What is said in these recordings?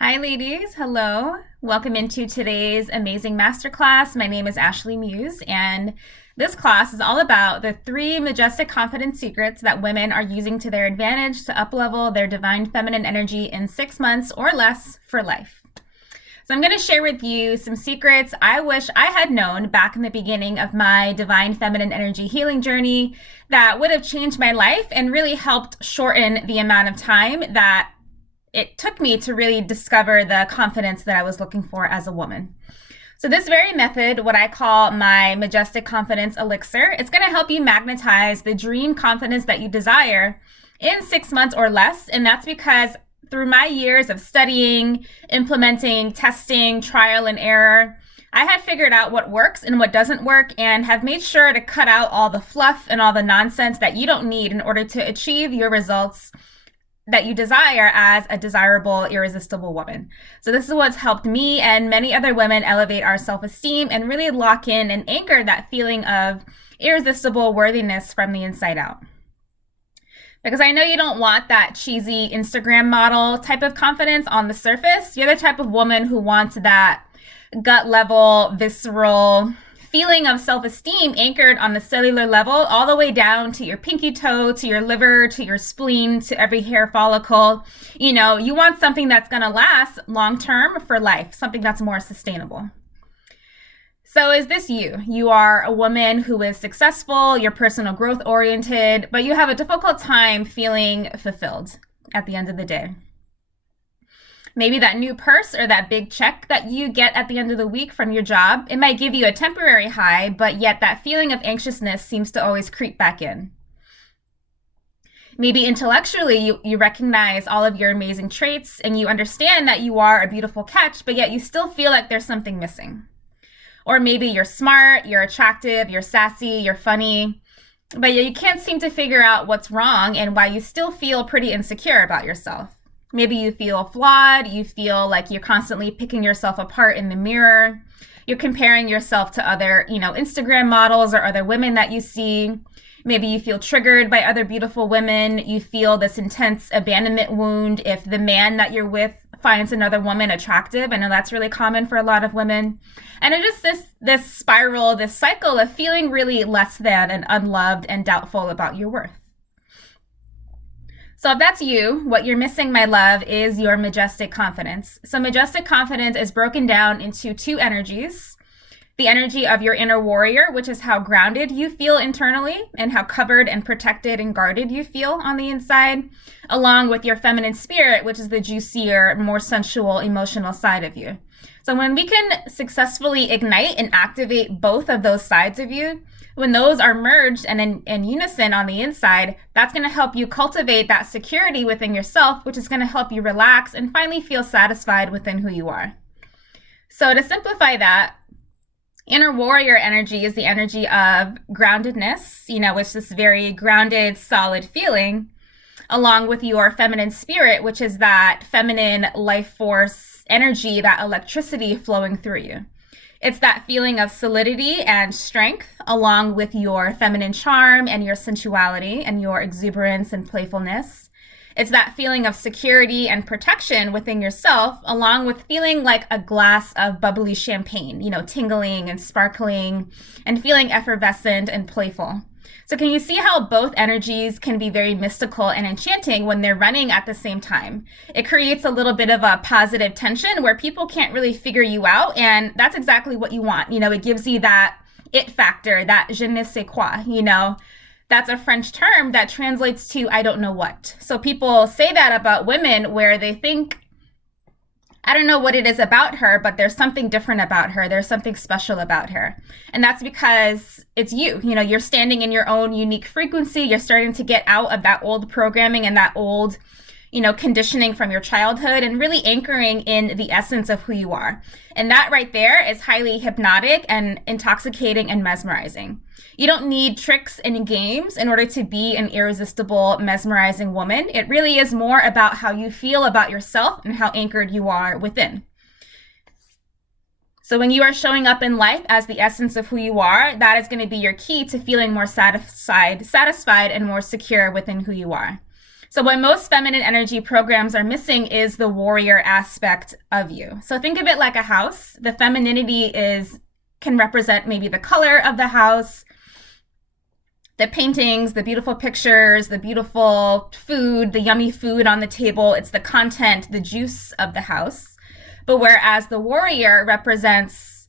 Hi, ladies. Hello. Welcome into today's amazing masterclass. My name is Ashley Muse, and this class is all about the 3 majestic confidence secrets that women are using to their advantage to uplevel their divine feminine energy in 6 months or less for life. So I'm going to share with you some secrets I wish I had known back in the beginning of my divine feminine energy healing journey that would have changed my life and really helped shorten the amount of time that it took me to really discover the confidence that I was looking for as a woman. So this very method, what I call my majestic confidence elixir, it's going to help you magnetize the dream confidence that you desire in 6 months or less. And that's because through my years of studying, implementing, testing, trial and error, I have figured out what works and what doesn't work and have made sure to cut out all the fluff and all the nonsense that you don't need in order to achieve your results that you desire as a desirable, irresistible woman. So this is what's helped me and many other women elevate our self-esteem and really lock in and anchor that feeling of irresistible worthiness from the inside out. Because I know you don't want that cheesy Instagram model type of confidence on the surface. You're the type of woman who wants that gut level, visceral feeling of self-esteem anchored on the cellular level all the way down to your pinky toe, to your liver, to your spleen, to every hair follicle. You know, you want something that's going to last long-term for life, something that's more sustainable. So is this you? You are a woman who is successful, you're personal growth oriented, but you have a difficult time feeling fulfilled at the end of the day. Maybe that new purse or that big check that you get at the end of the week from your job, it might give you a temporary high, but yet that feeling of anxiousness seems to always creep back in. Maybe intellectually, you recognize all of your amazing traits and you understand that you are a beautiful catch, but yet you still feel like there's something missing. Or maybe you're smart, you're attractive, you're sassy, you're funny, but yet you can't seem to figure out what's wrong and why you still feel pretty insecure about yourself. Maybe you feel flawed, you feel like you're constantly picking yourself apart in the mirror. You're comparing yourself to other, Instagram models or other women that you see. Maybe you feel triggered by other beautiful women. You feel this intense abandonment wound if the man that you're with finds another woman attractive. I know that's really common for a lot of women. And it's just this spiral, this cycle of feeling really less than and unloved and doubtful about your worth. So if that's you, what you're missing, my love, is your majestic confidence. So majestic confidence is broken down into 2 energies. The energy of your inner warrior, which is how grounded you feel internally and how covered and protected and guarded you feel on the inside, along with your feminine spirit, which is the juicier, more sensual, emotional side of you. So when we can successfully ignite and activate both of those sides of you, when those are merged and in unison on the inside, that's going to help you cultivate that security within yourself, which is going to help you relax and finally feel satisfied within who you are. So to simplify that, inner warrior energy is the energy of groundedness, which is this very grounded, solid feeling, along with your feminine spirit, which is that feminine life force energy, that electricity flowing through you. It's that feeling of solidity and strength, along with your feminine charm and your sensuality and your exuberance and playfulness. It's that feeling of security and protection within yourself, along with feeling like a glass of bubbly champagne, tingling and sparkling and feeling effervescent and playful. So can you see how both energies can be very mystical and enchanting when they're running at the same time? It creates a little bit of a positive tension where people can't really figure you out, and that's exactly what you want. It gives you that it factor, that je ne sais quoi, That's a French term that translates to I don't know what. So people say that about women where they think, I don't know what it is about her, but there's something different about her. There's something special about her. And that's because it's you. You're standing in your own unique frequency. You're starting to get out of that old programming and that old, conditioning from your childhood and really anchoring in the essence of who you are. And that right there is highly hypnotic and intoxicating and mesmerizing. You don't need tricks and games in order to be an irresistible, mesmerizing woman. It really is more about how you feel about yourself and how anchored you are within. So when you are showing up in life as the essence of who you are, that is going to be your key to feeling more satisfied and more secure within who you are. So what most feminine energy programs are missing is the warrior aspect of you. So think of it like a house. The femininity can represent maybe the color of the house, the paintings, the beautiful pictures, the beautiful food, the yummy food on the table. It's the content, the juice of the house. But whereas the warrior represents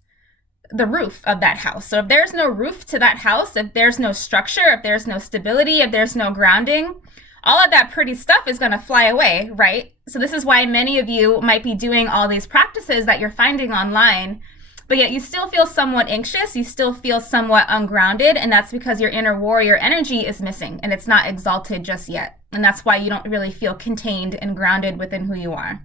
the roof of that house. So if there's no roof to that house, if there's no structure, if there's no stability, if there's no grounding, all of that pretty stuff is going to fly away, right? So this is why many of you might be doing all these practices that you're finding online, but yet you still feel somewhat anxious, you still feel somewhat ungrounded, and that's because your inner warrior energy is missing and it's not exalted just yet. And that's why you don't really feel contained and grounded within who you are.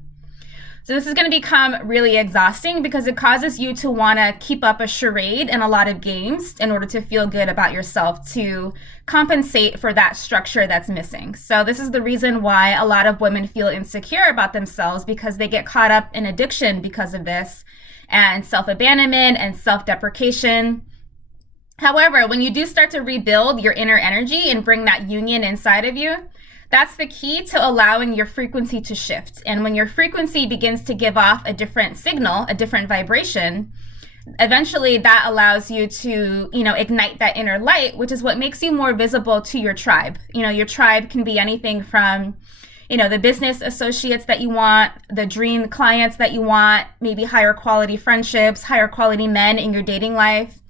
So this is going to become really exhausting because it causes you to want to keep up a charade and a lot of games in order to feel good about yourself, to compensate for that structure that's missing. So this is the reason why a lot of women feel insecure about themselves, because they get caught up in addiction because of this, and self-abandonment and self-deprecation. However, when you do start to rebuild your inner energy and bring that union inside of you, that's the key to allowing your frequency to shift. And when your frequency begins to give off a different signal, a different vibration, eventually that allows you to, ignite that inner light, which is what makes you more visible to your tribe. Your tribe can be anything from, the business associates that you want, the dream clients that you want, maybe higher quality friendships, higher quality men in your dating life.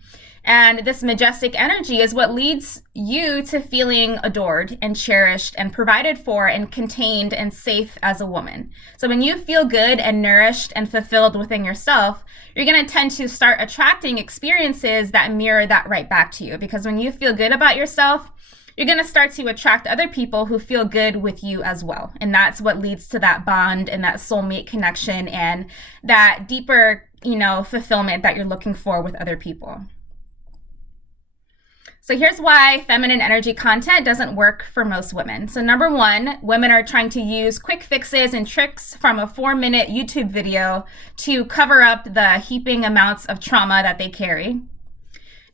And this majestic energy is what leads you to feeling adored and cherished and provided for and contained and safe as a woman. So when you feel good and nourished and fulfilled within yourself, you're going to tend to start attracting experiences that mirror that right back to you. Because when you feel good about yourself, you're going to start to attract other people who feel good with you as well. And that's what leads to that bond and that soulmate connection and that deeper, fulfillment that you're looking for with other people. So here's why feminine energy content doesn't work for most women. So number one, women are trying to use quick fixes and tricks from a 4-minute YouTube video to cover up the heaping amounts of trauma that they carry.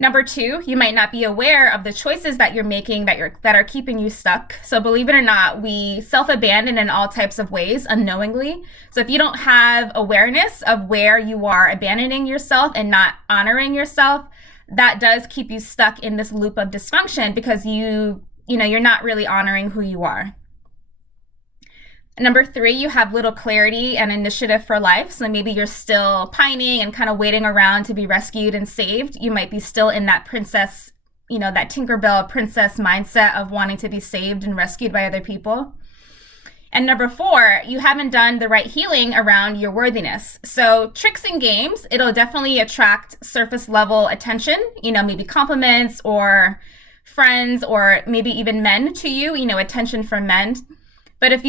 Number two, you might not be aware of the choices that you're making that are keeping you stuck. So believe it or not, we self-abandon in all types of ways unknowingly. So if you don't have awareness of where you are abandoning yourself and not honoring yourself, that does keep you stuck in this loop of dysfunction because you're not really honoring who you are. Number three, you have little clarity and initiative for life. So maybe you're still pining and kind of waiting around to be rescued and saved. You might be still in that princess, that Tinkerbell princess mindset of wanting to be saved and rescued by other people. And number four, you haven't done the right healing around your worthiness. So tricks and games, it'll definitely attract surface level attention, maybe compliments or friends or maybe even men to you, attention from men. But if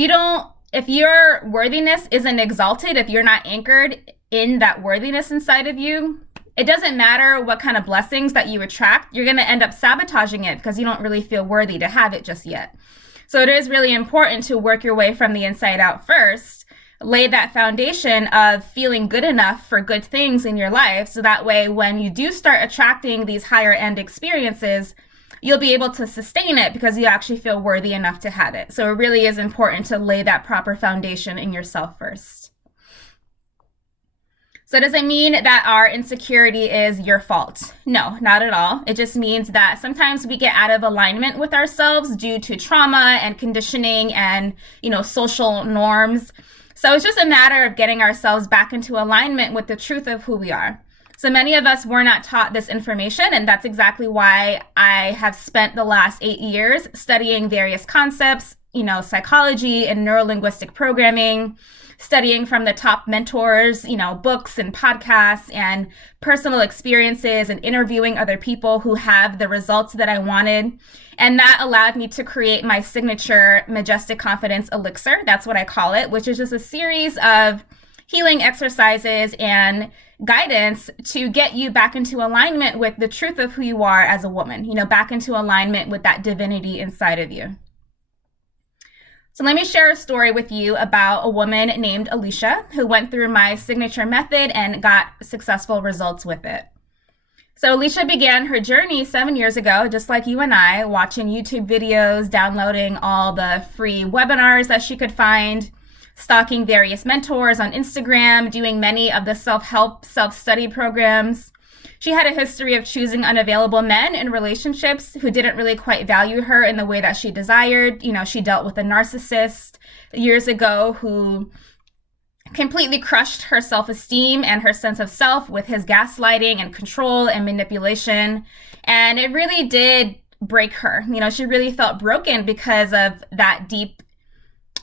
your worthiness isn't exalted, if you're not anchored in that worthiness inside of you, it doesn't matter what kind of blessings that you attract, you're going to end up sabotaging it because you don't really feel worthy to have it just yet. So it is really important to work your way from the inside out first, lay that foundation of feeling good enough for good things in your life. So that way, when you do start attracting these higher end experiences, you'll be able to sustain it because you actually feel worthy enough to have it. So it really is important to lay that proper foundation in yourself first. So does it mean that our insecurity is your fault? No, not at all. It just means that sometimes we get out of alignment with ourselves due to trauma and conditioning and, social norms. So it's just a matter of getting ourselves back into alignment with the truth of who we are. So many of us were not taught this information, and that's exactly why I have spent the last 8 years studying various concepts, psychology and neurolinguistic programming, studying from the top mentors, books and podcasts and personal experiences and interviewing other people who have the results that I wanted. And that allowed me to create my signature Majestic Confidence Elixir. That's what I call it, which is just a series of healing exercises and guidance to get you back into alignment with the truth of who you are as a woman, back into alignment with that divinity inside of you. So let me share a story with you about a woman named Alicia who went through my signature method and got successful results with it. So Alicia began her journey 7 years ago, just like you and I, watching YouTube videos, downloading all the free webinars that she could find, stalking various mentors on Instagram, doing many of the self-help, self-study programs. She had a history of choosing unavailable men in relationships who didn't really quite value her in the way that she desired. She dealt with a narcissist years ago who completely crushed her self-esteem and her sense of self with his gaslighting and control and manipulation. And it really did break her. She really felt broken because of that deep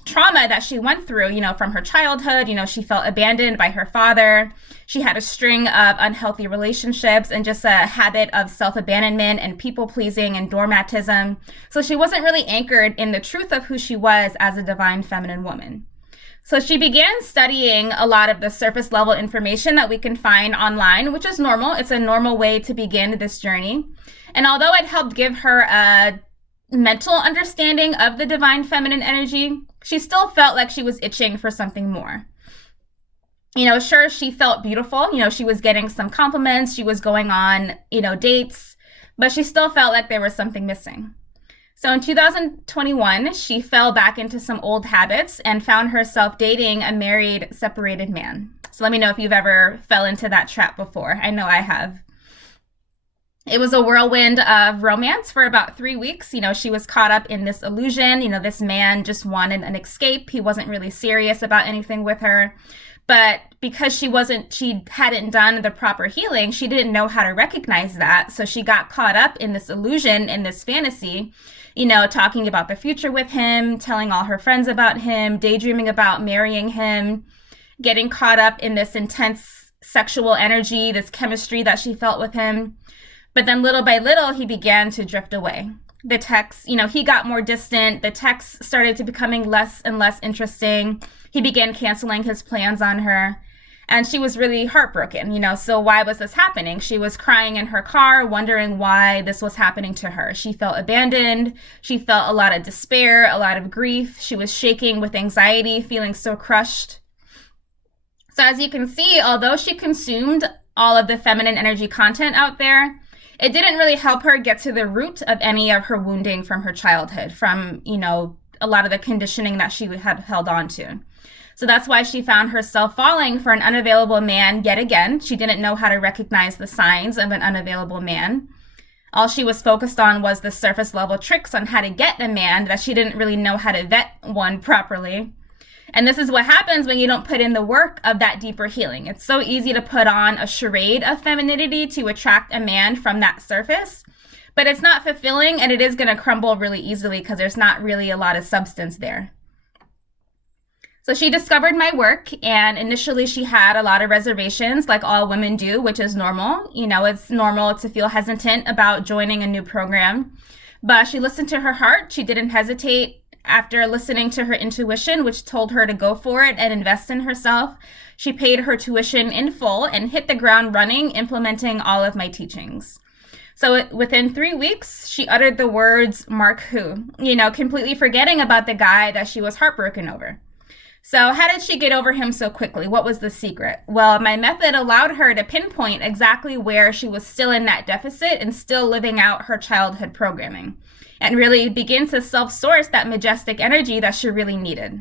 trauma that she went through, from her childhood. She felt abandoned by her father. She had a string of unhealthy relationships and just a habit of self-abandonment and people-pleasing and doormatism. So she wasn't really anchored in the truth of who she was as a divine feminine woman. So she began studying a lot of the surface level information that we can find online, which is normal. It's a normal way to begin this journey. And although it helped give her a mental understanding of the divine feminine energy, she still felt like she was itching for something more. Sure, she felt beautiful. She was getting some compliments. She was going on, dates, but she still felt like there was something missing. So in 2021, she fell back into some old habits and found herself dating a married, separated man. So let me know if you've ever fell into that trap before. I know I have. It was a whirlwind of romance for about 3 weeks. She was caught up in this illusion. This man just wanted an escape. He wasn't really serious about anything with her. But because she hadn't done the proper healing, she didn't know how to recognize that. So she got caught up in this illusion, in this fantasy, talking about the future with him, telling all her friends about him, daydreaming about marrying him, getting caught up in this intense sexual energy, this chemistry that she felt with him. But then little by little, he began to drift away. The texts, he got more distant. The texts started to becoming less and less interesting. He began canceling his plans on her. And she was really heartbroken, so why was this happening? She was crying in her car, wondering why this was happening to her. She felt abandoned. She felt a lot of despair, a lot of grief. She was shaking with anxiety, feeling so crushed. So as you can see, although she consumed all of the feminine energy content out there, it didn't really help her get to the root of any of her wounding from her childhood, from, a lot of the conditioning that she had held on to. So that's why she found herself falling for an unavailable man yet again. She didn't know how to recognize the signs of an unavailable man. All she was focused on was the surface level tricks on how to get a man, that she didn't really know how to vet one properly. And this is what happens when you don't put in the work of that deeper healing. It's so easy to put on a charade of femininity to attract a man from that surface, but it's not fulfilling, and it is going to crumble really easily because there's not really a lot of substance there. So she discovered my work, and initially she had a lot of reservations, like all women do, which is normal. It's normal to feel hesitant about joining a new program, but she listened to her heart. She didn't hesitate. After listening to her intuition, which told her to go for it and invest in herself, she paid her tuition in full and hit the ground running, implementing all of my teachings. So within 3 weeks, she uttered the words, "Mark who?" Completely forgetting about the guy that she was heartbroken over. So how did she get over him so quickly? What was the secret? Well, my method allowed her to pinpoint exactly where she was still in that deficit and still living out her childhood programming, and really begin to self-source that majestic energy that she really needed.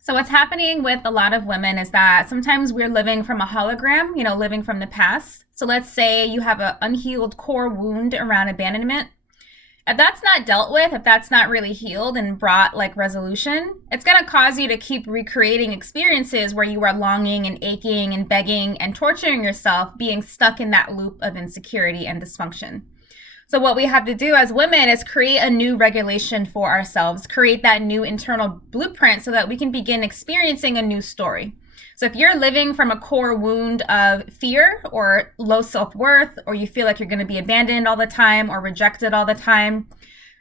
So what's happening with a lot of women is that sometimes we're living from a hologram, living from the past. So let's say you have an unhealed core wound around abandonment. If that's not dealt with, if that's not really healed and brought like resolution, it's going to cause you to keep recreating experiences where you are longing and aching and begging and torturing yourself, being stuck in that loop of insecurity and dysfunction. So what we have to do as women is create a new regulation for ourselves, create that new internal blueprint so that we can begin experiencing a new story. So if you're living from a core wound of fear or low self-worth, or you feel like you're going to be abandoned all the time or rejected all the time,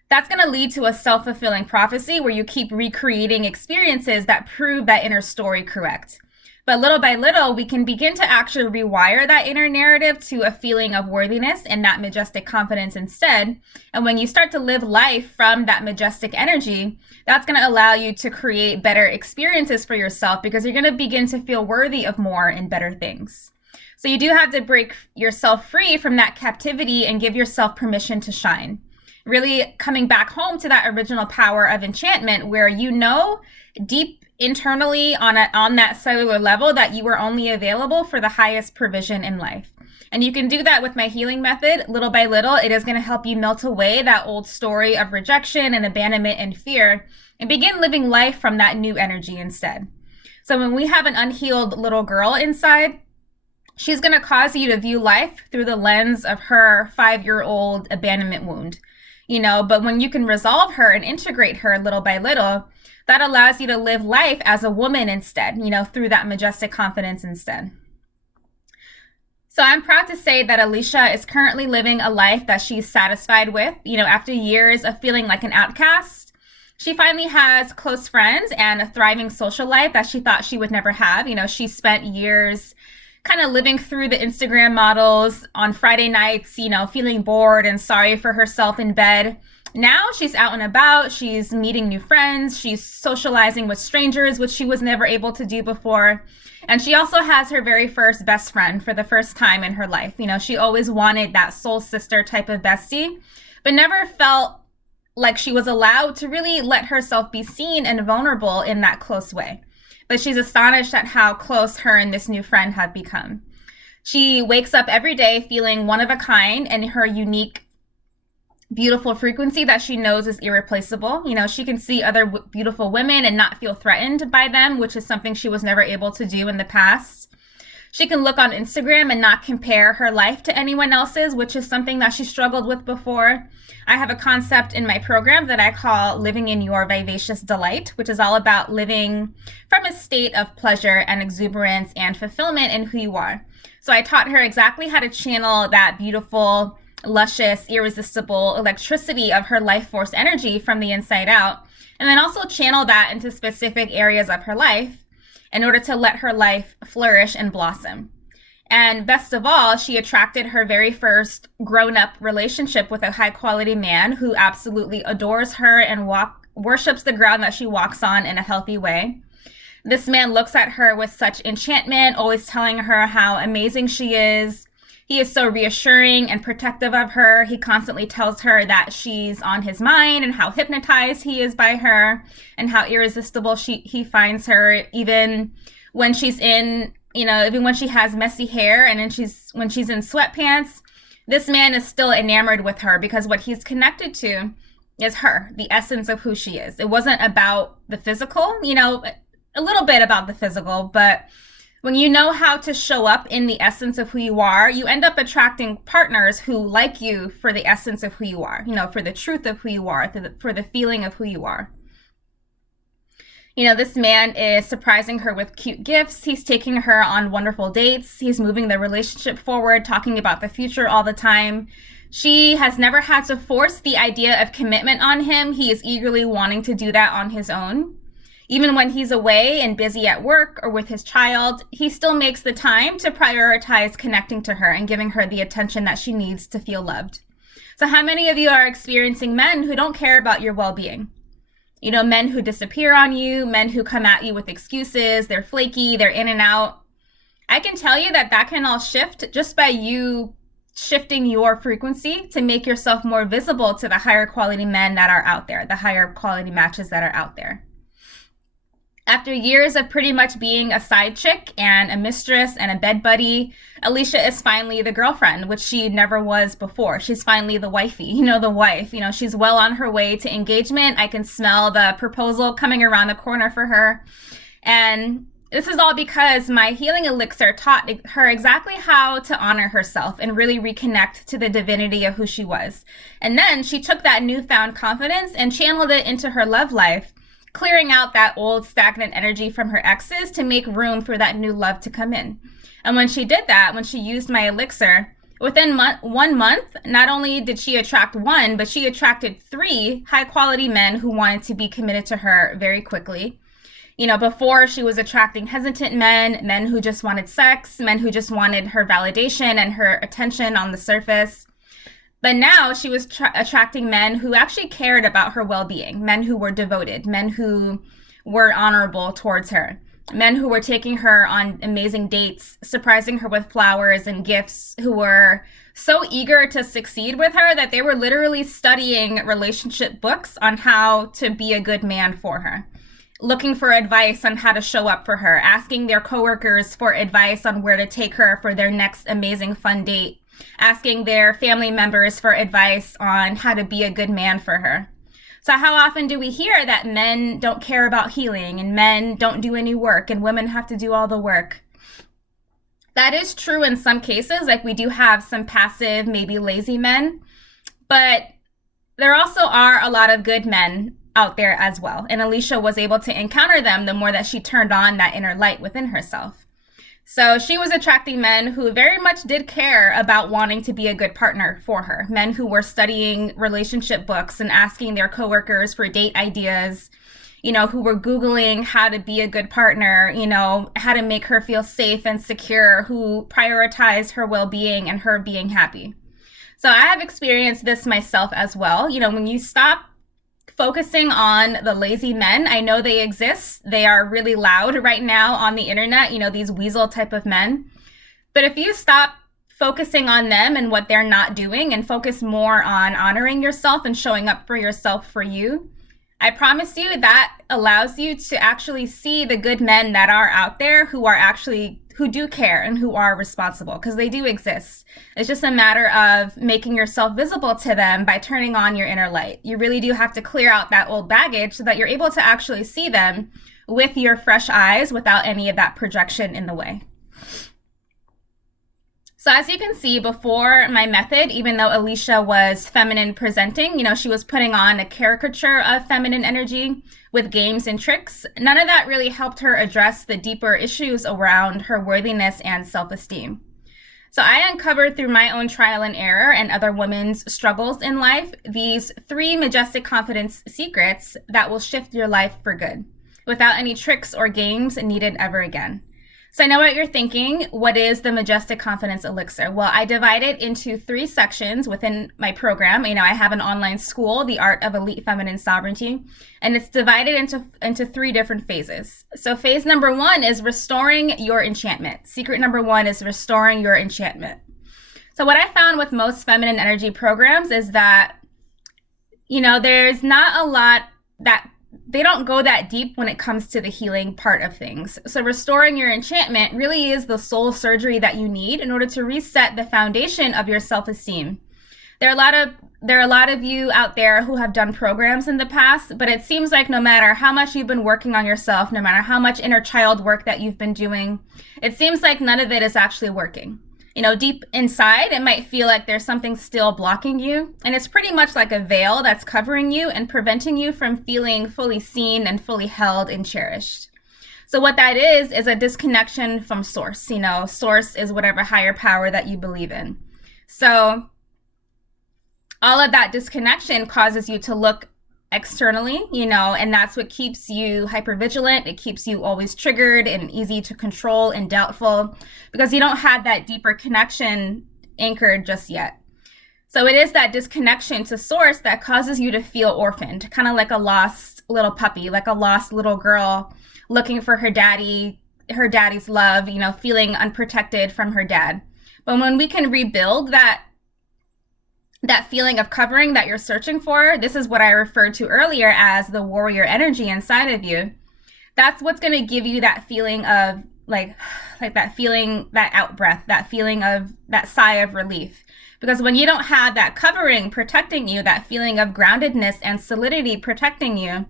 that's going to lead to a self-fulfilling prophecy where you keep recreating experiences that prove that inner story correct. But little by little, we can begin to actually rewire that inner narrative to a feeling of worthiness and that majestic confidence instead. And when you start to live life from that majestic energy, that's going to allow you to create better experiences for yourself, because you're going to begin to feel worthy of more and better things. So you do have to break yourself free from that captivity and give yourself permission to shine. Really coming back home to that original power of enchantment, where you know deep internally on that cellular level that you are only available for the highest provision in life. And you can do that with my healing method. Little by little, it is going to help you melt away that old story of rejection and abandonment and fear, and begin living life from that new energy instead. So when we have an unhealed little girl inside, she's going to cause you to view life through the lens of her 5-year-old abandonment wound. But when you can resolve her and integrate her little by little, that allows you to live life as a woman instead, through that majestic confidence instead. So I'm proud to say that Alicia is currently living a life that she's satisfied with. After years of feeling like an outcast, she finally has close friends and a thriving social life that she thought she would never have. She spent years kind of living through the Instagram models on Friday nights, feeling bored and sorry for herself in bed. Now she's out and about, she's meeting new friends, she's socializing with strangers, which she was never able to do before. And she also has her very first best friend for the first time in her life. She always wanted that soul sister type of bestie, but never felt like she was allowed to really let herself be seen and vulnerable in that close way. But she's astonished at how close her and this new friend have become. She wakes up every day feeling one of a kind and her unique, beautiful frequency that she knows is irreplaceable. She can see other beautiful women and not feel threatened by them, which is something she was never able to do in the past. She can look on Instagram and not compare her life to anyone else's, which is something that she struggled with before. I have a concept in my program that I call living in your vivacious delight, which is all about living from a state of pleasure and exuberance and fulfillment in who you are. So I taught her exactly how to channel that beautiful, luscious, irresistible electricity of her life force energy from the inside out, and then also channel that into specific areas of her life in order to let her life flourish and blossom. And best of all, she attracted her very first grown-up relationship with a high-quality man who absolutely adores her and worships the ground that she walks on in a healthy way. This man looks at her with such enchantment, always telling her how amazing she is. He is so reassuring and protective of her. He constantly tells her that she's on his mind and how hypnotized he is by her and how irresistible he finds her, even when she's in, even when she has messy hair and when she's in sweatpants. This man is still enamored with her because what he's connected to is her, the essence of who she is. It wasn't about the physical, a little bit about the physical, but when you know how to show up in the essence of who you are, you end up attracting partners who like you for the essence of who you are, for the truth of who you are, for the feeling of who you are. This man is surprising her with cute gifts. He's taking her on wonderful dates. He's moving the relationship forward, talking about the future all the time. She has never had to force the idea of commitment on him. He is eagerly wanting to do that on his own. Even when he's away and busy at work or with his child, he still makes the time to prioritize connecting to her and giving her the attention that she needs to feel loved. So how many of you are experiencing men who don't care about your well-being? Men who disappear on you, men who come at you with excuses, they're flaky, they're in and out. I can tell you that can all shift just by you shifting your frequency to make yourself more visible to the higher quality men that are out there, the higher quality matches that are out there. After years of pretty much being a side chick and a mistress and a bed buddy, Alicia is finally the girlfriend, which she never was before. She's finally the wifey, the wife. She's well on her way to engagement. I can smell the proposal coming around the corner for her. And this is all because my healing elixir taught her exactly how to honor herself and really reconnect to the divinity of who she was. And then she took that newfound confidence and channeled it into her love life, clearing out that old stagnant energy from her exes to make room for that new love to come in. And when she did that, when she used my elixir, within 1 month, not only did she attract one, but she attracted 3 high quality men who wanted to be committed to her very quickly. Before she was attracting hesitant men, men who just wanted sex, men who just wanted her validation and her attention on the surface. But now she was attracting men who actually cared about her well-being, men who were devoted, men who were honorable towards her, men who were taking her on amazing dates, surprising her with flowers and gifts, who were so eager to succeed with her that they were literally studying relationship books on how to be a good man for her, looking for advice on how to show up for her, asking their coworkers for advice on where to take her for their next amazing fun date, asking their family members for advice on how to be a good man for her. So how often do we hear that men don't care about healing and men don't do any work and women have to do all the work? That is true in some cases. Like, we do have some passive, maybe lazy men, but there also are a lot of good men out there as well. And Alicia was able to encounter them the more that she turned on that inner light within herself. So she was attracting men who very much did care about wanting to be a good partner for her. Men who were studying relationship books and asking their coworkers for date ideas, who were Googling how to be a good partner, how to make her feel safe and secure, who prioritized her well-being and her being happy. So I have experienced this myself as well. When you stop focusing on the lazy men, I know they exist. They are really loud right now on the internet, these weasel type of men. But if you stop focusing on them and what they're not doing and focus more on honoring yourself and showing up for yourself for you, I promise you that allows you to actually see the good men that are out there who do care and who are responsible, because they do exist. It's just a matter of making yourself visible to them by turning on your inner light. You really do have to clear out that old baggage so that you're able to actually see them with your fresh eyes without any of that projection in the way. So as you can see, before my method, even though Alicia was feminine presenting, she was putting on a caricature of feminine energy with games and tricks. None of that really helped her address the deeper issues around her worthiness and self-esteem. So I uncovered through my own trial and error and other women's struggles in life these 3 majestic confidence secrets that will shift your life for good without any tricks or games needed ever again. So I know what you're thinking. What is the Majestic Confidence Elixir? Well, I divide it into 3 sections within my program. I have an online school, The Art of Elite Feminine Sovereignty, and it's divided into 3 different phases. So phase number 1 is restoring your enchantment. Secret number 1 is restoring your enchantment. So what I found with most feminine energy programs is that, there's not a lot that they don't go that deep when it comes to the healing part of things. So restoring your enchantment really is the soul surgery that you need in order to reset the foundation of your self-esteem. There are a lot of you out there who have done programs in the past, but it seems like no matter how much you've been working on yourself, no matter how much inner child work that you've been doing, it seems like none of it is actually working. Deep inside, it might feel like there's something still blocking you. And it's pretty much like a veil that's covering you and preventing you from feeling fully seen and fully held and cherished. So what that is a disconnection from source. Source is whatever higher power that you believe in. So all of that disconnection causes you to look externally, and that's what keeps you hypervigilant. It keeps you always triggered and easy to control and doubtful because you don't have that deeper connection anchored just yet. So it is that disconnection to source that causes you to feel orphaned, kind of like a lost little puppy, like a lost little girl looking for her daddy's love, feeling unprotected from her dad. But when we can rebuild that feeling of covering that you're searching for, this is what I referred to earlier as the warrior energy inside of you. That's what's going to give you that feeling of like that feeling, that out breath, that feeling of that sigh of relief. Because when you don't have that covering protecting you, that feeling of groundedness and solidity protecting you,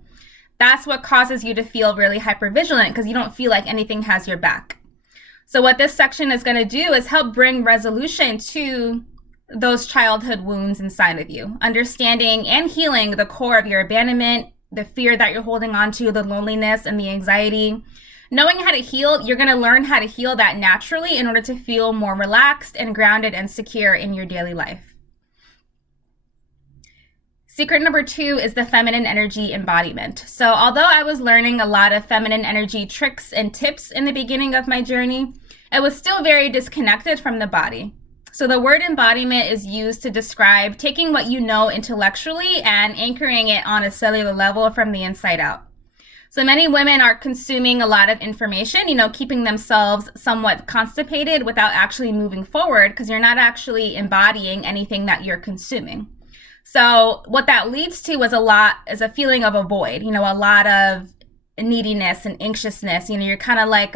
that's what causes you to feel really hypervigilant because you don't feel like anything has your back. So what this section is going to do is help bring resolution to those childhood wounds inside of you, understanding and healing the core of your abandonment, the fear that you're holding on to, the loneliness and the anxiety. Knowing how to heal, you're going to learn how to heal that naturally in order to feel more relaxed and grounded and secure in your daily life. Secret number 2 is the feminine energy embodiment. So although I was learning a lot of feminine energy tricks and tips in the beginning of my journey, it was still very disconnected from the body. So the word embodiment is used to describe taking what you know intellectually and anchoring it on a cellular level from the inside out. So many women are consuming a lot of information, keeping themselves somewhat constipated without actually moving forward because you're not actually embodying anything that you're consuming. So what that leads to is a feeling of a void, a lot of neediness and anxiousness. You're kind of like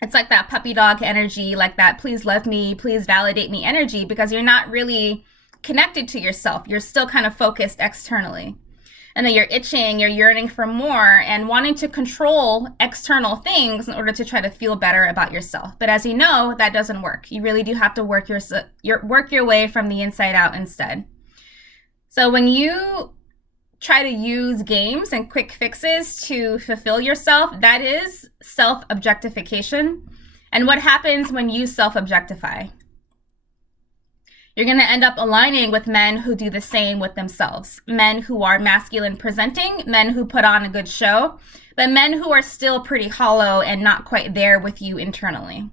it's like that puppy dog energy, like that please love me, please validate me energy, because you're not really connected to yourself. You're still kind of focused externally. And then you're itching, you're yearning for more and wanting to control external things in order to try to feel better about yourself. But as you know, that doesn't work. You really do have to work your way from the inside out instead. So when you try to use games and quick fixes to fulfill yourself, that is self-objectification. And what happens when you self-objectify? You're going to end up aligning with men who do the same with themselves. Men who are masculine presenting, men who put on a good show, but men who are still pretty hollow and not quite there with you internally.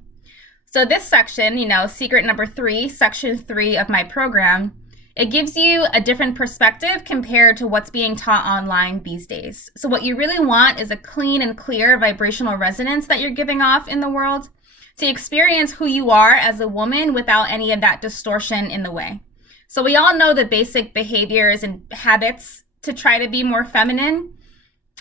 So this section, secret number 3, section 3 of my program, it gives you a different perspective compared to what's being taught online these days. So what you really want is a clean and clear vibrational resonance that you're giving off in the world to experience who you are as a woman without any of that distortion in the way. So we all know the basic behaviors and habits to try to be more feminine,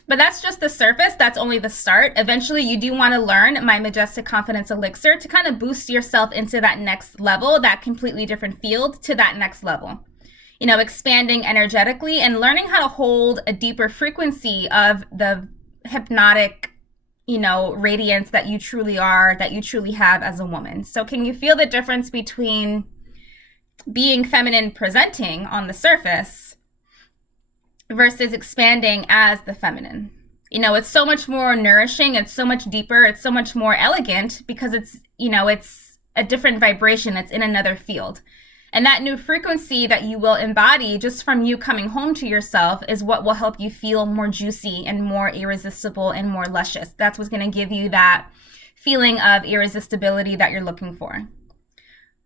but that's just the surface. That's only the start. Eventually, you do want to learn my Majestic Confidence Elixir to kind of boost yourself into that next level, that completely different field to that next level. Expanding energetically and learning how to hold a deeper frequency of the hypnotic, radiance that you truly are, that you truly have as a woman. So can you feel the difference between being feminine presenting on the surface versus expanding as the feminine? It's so much more nourishing, it's so much deeper, it's so much more elegant because it's a different vibration, it's in another field. And that new frequency that you will embody just from you coming home to yourself is what will help you feel more juicy and more irresistible and more luscious. That's what's going to give you that feeling of irresistibility that you're looking for.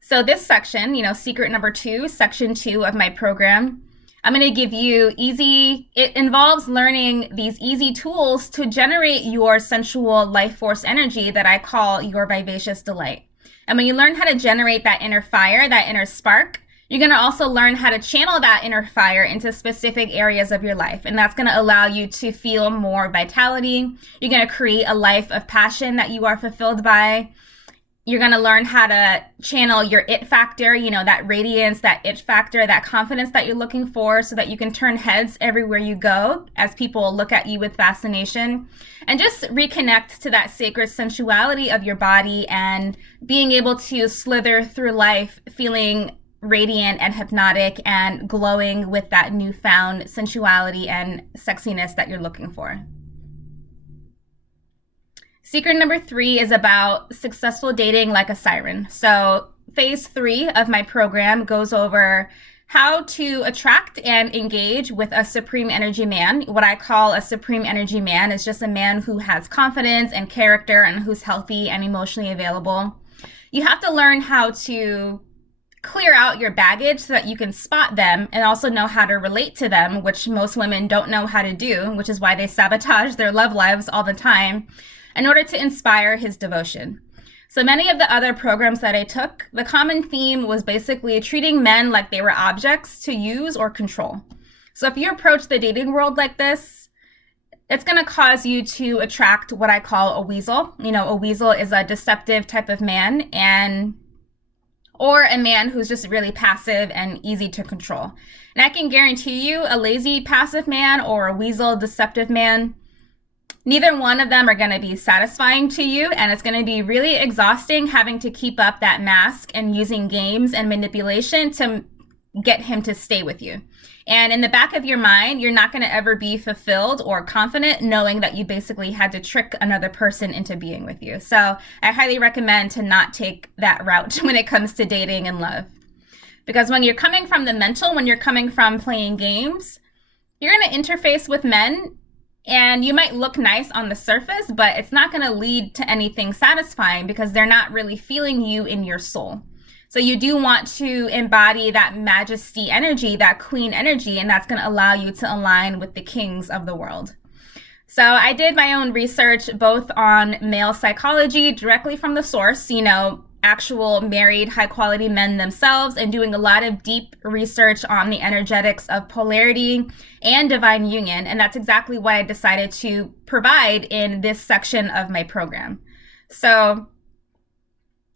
So this section, secret number 2, section 2 of my program, I'm going to give you it involves learning these easy tools to generate your sensual life force energy that I call your vivacious delight. And when you learn how to generate that inner fire, that inner spark, you're going to also learn how to channel that inner fire into specific areas of your life. And that's going to allow you to feel more vitality. You're going to create a life of passion that you are fulfilled by. You're going to learn how to channel your it factor, that radiance, that it factor, that confidence that you're looking for so that you can turn heads everywhere you go as people look at you with fascination, and just reconnect to that sacred sensuality of your body and being able to slither through life feeling radiant and hypnotic and glowing with that newfound sensuality and sexiness that you're looking for. Secret number 3 is about successful dating like a siren. So phase 3 of my program goes over how to attract and engage with a supreme energy man. What I call a supreme energy man is just a man who has confidence and character and who's healthy and emotionally available. You have to learn how to clear out your baggage so that you can spot them and also know how to relate to them, which most women don't know how to do, which is why they sabotage their love lives all the time, in order to inspire his devotion. So many of the other programs that I took, the common theme was basically treating men like they were objects to use or control. So if you approach the dating world like this, it's going to cause you to attract what I call a weasel. A weasel is a deceptive type of man, or a man who's just really passive and easy to control. And I can guarantee you a lazy passive man or a weasel deceptive man, neither one of them are going to be satisfying to you, and it's going to be really exhausting having to keep up that mask and using games and manipulation to get him to stay with you. And in the back of your mind, you're not going to ever be fulfilled or confident knowing that you basically had to trick another person into being with you. So I highly recommend to not take that route when it comes to dating and love. Because when you're coming from the mental, when you're coming from playing games, you're going to interface with men and you might look nice on the surface, but it's not going to lead to anything satisfying because they're not really feeling you in your soul. So you do want to embody that majesty energy, that queen energy, and that's going to allow you to align with the kings of the world. So I did my own research both on male psychology directly from the source, actual married high quality men themselves, and doing a lot of deep research on the energetics of polarity and divine union. And that's exactly what I decided to provide in this section of my program. So,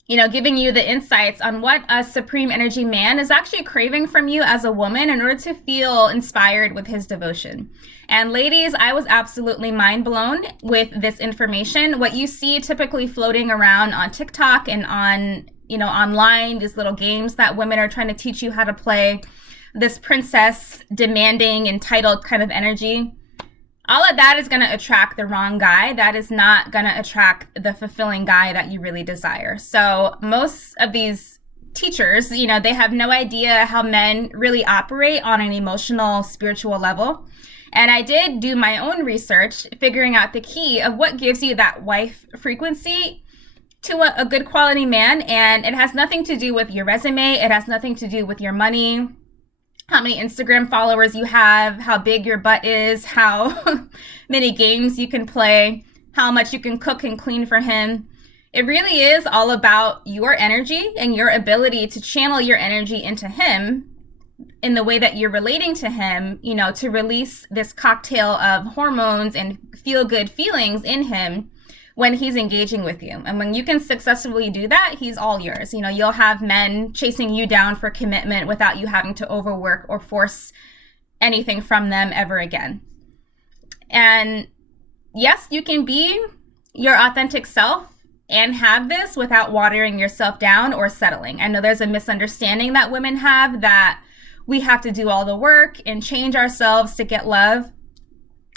giving you the insights on what a supreme energy man is actually craving from you as a woman in order to feel inspired with his devotion. And ladies, I was absolutely mind blown with this information. What you see typically floating around on TikTok and on, online, these little games that women are trying to teach you how to play, this princess demanding, entitled kind of energy. All of that is going to attract the wrong guy. That is not going to attract the fulfilling guy that you really desire. So most of these teachers, they have no idea how men really operate on an emotional, spiritual level. And I did do my own research, figuring out the key of what gives you that wife frequency to a good quality man. And it has nothing to do with your resume. It has nothing to do with your money, how many Instagram followers you have, how big your butt is, how many games you can play, how much you can cook and clean for him. It really is all about your energy and your ability to channel your energy into him in the way that you're relating to him, to release this cocktail of hormones and feel-good feelings in him when he's engaging with you. And when you can successfully do that, he's all yours. You'll have men chasing you down for commitment without you having to overwork or force anything from them ever again. And yes, you can be your authentic self and have this without watering yourself down or settling. I know there's a misunderstanding that women have that we have to do all the work and change ourselves to get love.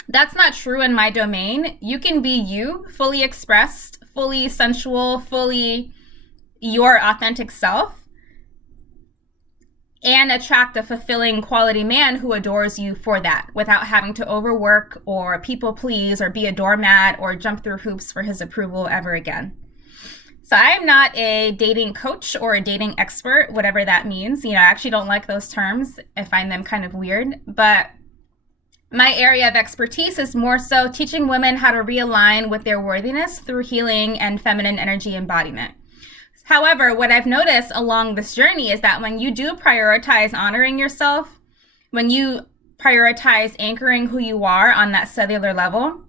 That's not true in my domain. You can be you, fully expressed, fully sensual, fully your authentic self, and attract a fulfilling quality man who adores you for that without having to overwork or people please or be a doormat or jump through hoops for his approval ever again. So I am not a dating coach or a dating expert, whatever that means. I actually don't like those terms. I find them kind of weird, but my area of expertise is more so teaching women how to realign with their worthiness through healing and feminine energy embodiment. However, what I've noticed along this journey is that when you do prioritize honoring yourself, when you prioritize anchoring who you are on that cellular level,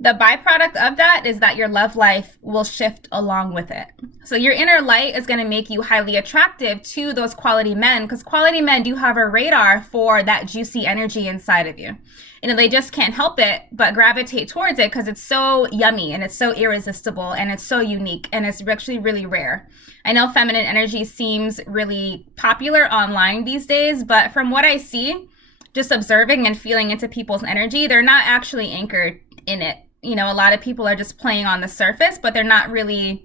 the byproduct of that is that your love life will shift along with it. So your inner light is going to make you highly attractive to those quality men, because quality men do have a radar for that juicy energy inside of you. They just can't help it but gravitate towards it because it's so yummy and it's so irresistible and it's so unique and it's actually really rare. I know feminine energy seems really popular online these days, but from what I see, just observing and feeling into people's energy, they're not actually anchored in it. A lot of people are just playing on the surface, but they're not really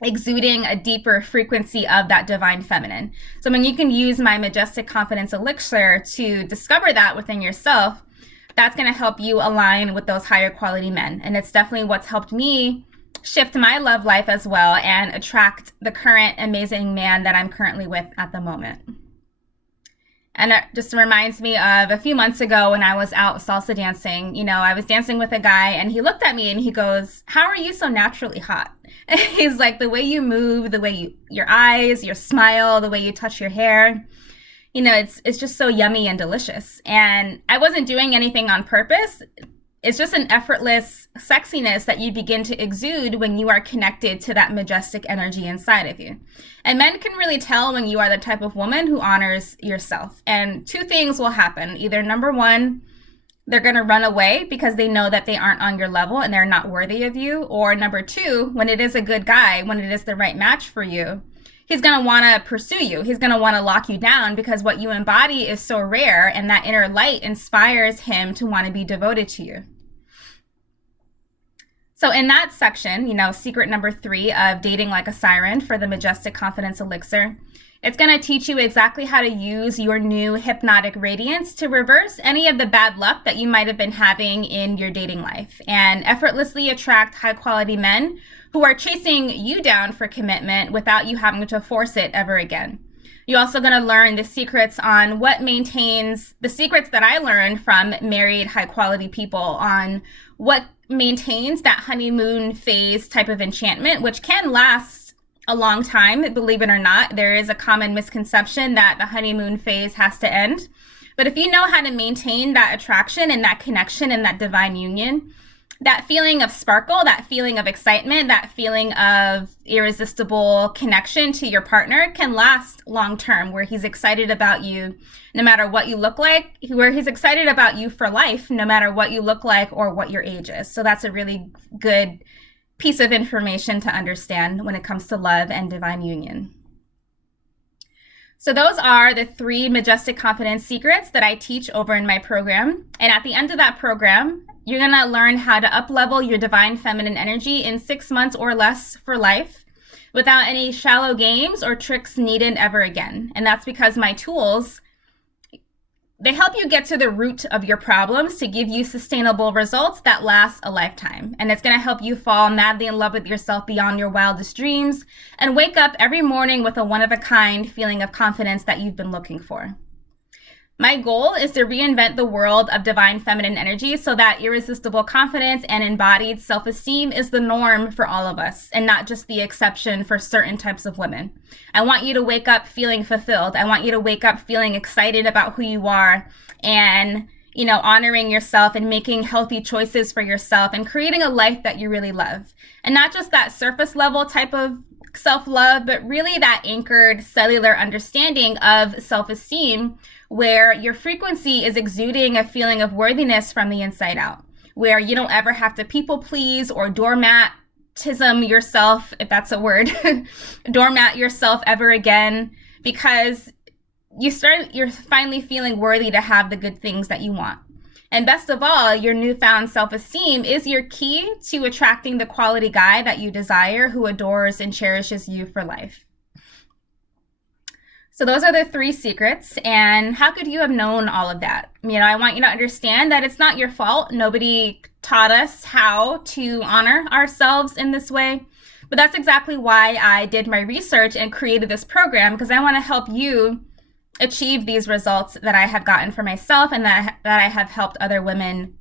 exuding a deeper frequency of that divine feminine. So when you can use my Majestic Confidence Elixir to discover that within yourself, that's going to help you align with those higher quality men. And it's definitely what's helped me shift my love life as well and attract the current amazing man that I'm currently with at the moment. And it just reminds me of a few months ago when I was out salsa dancing. I was dancing with a guy and he looked at me and he goes, "How are you so naturally hot?" He's like, "The way you move, the way your eyes, your smile, the way you touch your hair, it's just so yummy and delicious." And I wasn't doing anything on purpose. It's just an effortless sexiness that you begin to exude when you are connected to that majestic energy inside of you. And men can really tell when you are the type of woman who honors yourself. And two things will happen. Either number one, they're going to run away because they know that they aren't on your level and they're not worthy of you. Or number two, when it is a good guy, when it is the right match for you, he's going to want to pursue you. He's going to want to lock you down because what you embody is so rare, and that inner light inspires him to want to be devoted to you. So in that section, secret number 3 of dating like a siren for the Majestic Confidence Elixir, It's going to teach you exactly how to use your new hypnotic radiance to reverse any of the bad luck that you might have been having in your dating life and effortlessly attract high quality men who are chasing you down for commitment without you having to force it ever again. You're also going to learn the secrets on what maintains the secrets that I learned from married high quality people on what maintains that honeymoon phase type of enchantment, which can last a long time. Believe it or not, there is a common misconception that the honeymoon phase has to end. But if you know how to maintain that attraction and that connection and that divine union, that feeling of sparkle, that feeling of excitement, that feeling of irresistible connection to your partner can last long term, where he's excited about you no matter what you look like, where he's excited about you for life, no matter what you look like or what your age is. So that's a really good piece of information to understand when it comes to love and divine union. So those are the 3 Majestic Confidence secrets that I teach over in my program. And at the end of that program, you're going to learn how to uplevel your divine feminine energy in 6 months or less for life without any shallow games or tricks needed ever again. And that's because my tools, they help you get to the root of your problems to give you sustainable results that last a lifetime. And it's going to help you fall madly in love with yourself beyond your wildest dreams and wake up every morning with a one-of-a-kind feeling of confidence that you've been looking for. My goal is to reinvent the world of divine feminine energy so that irresistible confidence and embodied self-esteem is the norm for all of us and not just the exception for certain types of women. I want you to wake up feeling fulfilled. I want you to wake up feeling excited about who you are and, honoring yourself and making healthy choices for yourself and creating a life that you really love. And not just that surface level type of self-love, but really that anchored cellular understanding of self-esteem where your frequency is exuding a feeling of worthiness from the inside out, where you don't ever have to people please or doormatism yourself, if that's a word, doormat yourself ever again, because you're finally feeling worthy to have the good things that you want. And best of all, your newfound self-esteem is your key to attracting the quality guy that you desire who adores and cherishes you for life. So those are the 3 secrets. And how could you have known all of that? I want you to understand that it's not your fault. Nobody taught us how to honor ourselves in this way. But that's exactly why I did my research and created this program, because I want to help you achieve these results that I have gotten for myself and that I have helped other women,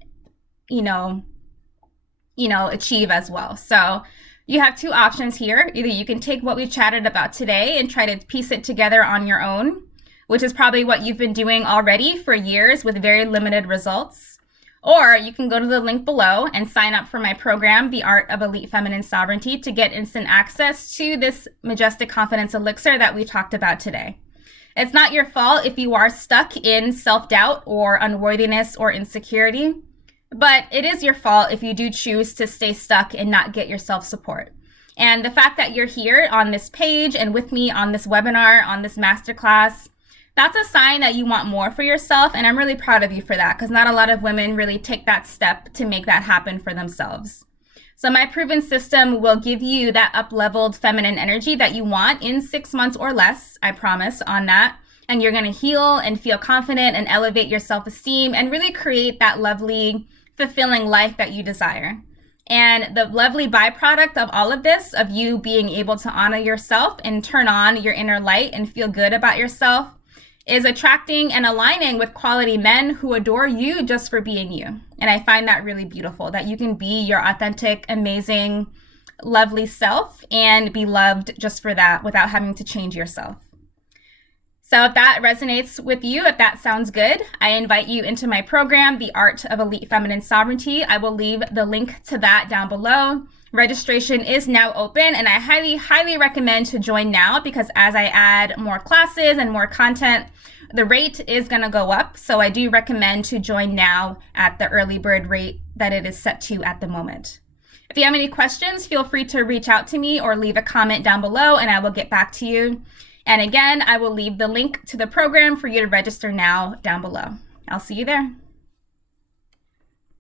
achieve as well. So you have 2 options here. Either you can take what we've chatted about today and try to piece it together on your own, which is probably what you've been doing already for years with very limited results. Or you can go to the link below and sign up for my program, The Art of Elite Feminine Sovereignty, to get instant access to this Majestic Confidence Elixir that we talked about today. It's not your fault if you are stuck in self-doubt or unworthiness or insecurity, but it is your fault if you do choose to stay stuck and not get your self-support. And the fact that you're here on this page and with me on this webinar, on this masterclass, that's a sign that you want more for yourself. And I'm really proud of you for that, because not a lot of women really take that step to make that happen for themselves. So my proven system will give you that up-leveled feminine energy that you want in 6 months or less, I promise on that. And you're going to heal and feel confident and elevate your self-esteem and really create that lovely, fulfilling life that you desire. And the lovely byproduct of all of this, of you being able to honor yourself and turn on your inner light and feel good about yourself, is attracting and aligning with quality men who adore you just for being you. And I find that really beautiful, that you can be your authentic, amazing, lovely self and be loved just for that without having to change yourself. So if that resonates with you, if that sounds good, I invite you into my program, The Art of Elite Feminine Sovereignty. I will leave the link to that down below. Registration is now open, and I highly, highly recommend to join now, because as I add more classes and more content, the rate is going to go up. So I do recommend to join now at the early bird rate that it is set to at the moment. If you have any questions, feel free to reach out to me or leave a comment down below and I will get back to you. And again, I will leave the link to the program for you to register now down below. I'll see you there.